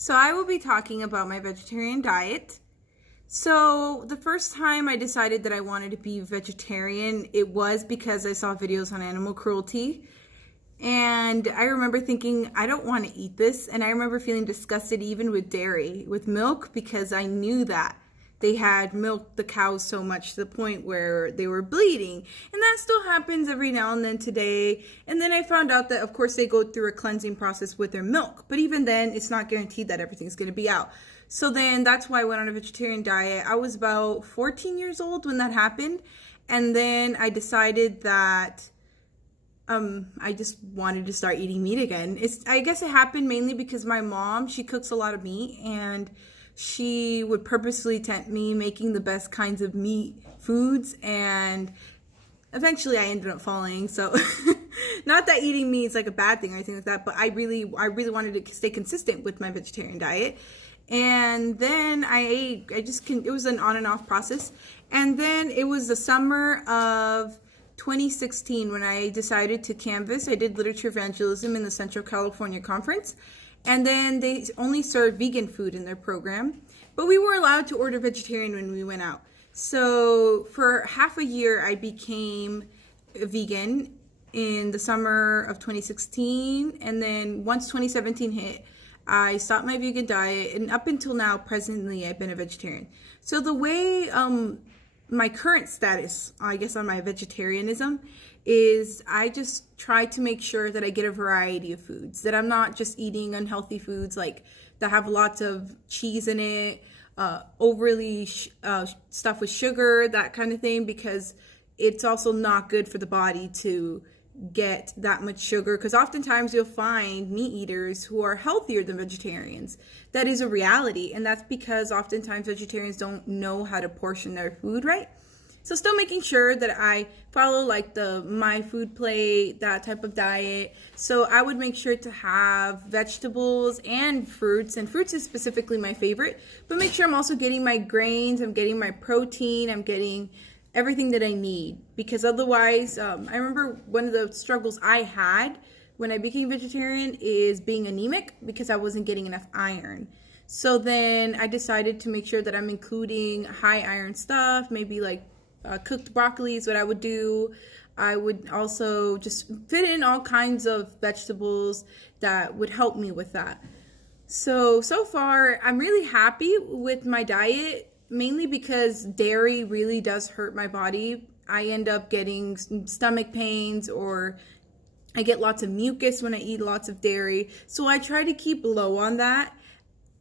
So I will be talking about my vegetarian diet. So the first time I decided that I wanted to be vegetarian, it was because I saw videos on animal cruelty. And I remember thinking, I don't want to eat this. And I remember feeling disgusted even with dairy, with milk, because I knew that they had milked the cows so much to the point where they were bleeding. And that still happens every now and then today. And then I found out that, of course, they go through a cleansing process with their milk. But even then, it's not guaranteed that everything's going to be out. So then that's why I went on a vegetarian diet. I was about 14 years old when that happened. And then I decided that I just wanted to start eating meat again. I guess it happened mainly because my mom, she cooks a lot of meat, and she would purposely tempt me making the best kinds of meat foods, and eventually I ended up falling. So not that eating meat is like a bad thing or anything like that, but I really wanted to stay consistent with my vegetarian diet. And then it was an on and off process. And then it was the summer of 2016 when I decided to canvas. I did literature evangelism in the Central California Conference, and then they only served vegan food in their program, but we were allowed to order vegetarian when we went out. So for half a year I became a vegan in the summer of 2016, and then once 2017 hit, I stopped my vegan diet, and up until now, presently, I've been a vegetarian. So the way my current status, I guess, on my vegetarianism is I just try to make sure that I get a variety of foods, that I'm not just eating unhealthy foods like that have lots of cheese in it, overly stuff with sugar, that kind of thing, because it's also not good for the body to get that much sugar, because oftentimes you'll find meat eaters who are healthier than vegetarians. That is a reality, and that's because oftentimes vegetarians don't know how to portion their food right. So still making sure that I follow like the My Food Plate, that type of diet. So I would make sure to have vegetables and fruits is specifically my favorite, but make sure I'm also getting my grains, I'm getting my protein, I'm getting everything that I need, because otherwise, I remember one of the struggles I had when I became vegetarian is being anemic because I wasn't getting enough iron. So then I decided to make sure that I'm including high iron stuff, maybe like cooked broccoli is what I would do. I would also just fit in all kinds of vegetables that would help me with that. So far, I'm really happy with my diet, mainly because dairy really does hurt my body. I end up getting stomach pains, or I get lots of mucus when I eat lots of dairy. So I try to keep low on that.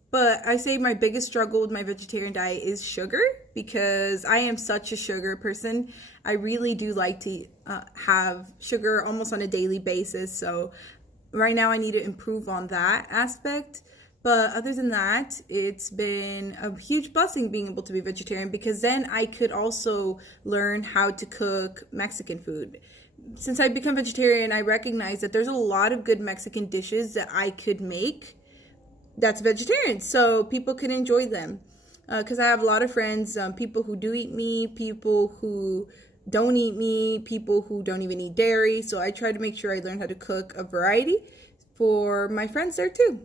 But I say my biggest struggle with my vegetarian diet is sugar, because I am such a sugar person. I really do like to have sugar almost on a daily basis. So right now I need to improve on that aspect. But other than that, it's been a huge blessing being able to be vegetarian, because then I could also learn how to cook Mexican food. Since I become vegetarian, I recognize that there's a lot of good Mexican dishes that I could make that's vegetarian, so people can enjoy them. Because I have a lot of friends, people who do eat meat, people who don't eat meat, people who don't even eat dairy. So I try to make sure I learn how to cook a variety for my friends there too.